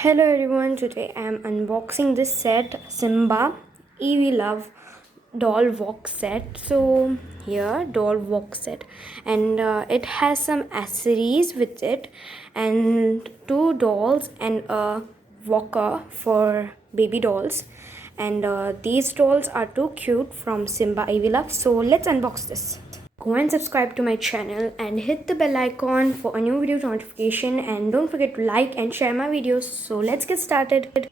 Hello everyone, today I am unboxing this set Simba EV Love doll box set. So here doll box set, and it has some accessories with it and two dolls and a walker for baby dolls, and these dolls are too cute from Simba EV Love. So let's unbox this. Go and subscribe to my channel and hit the bell icon for a new video notification, and don't forget to like and share my videos. So let's get started.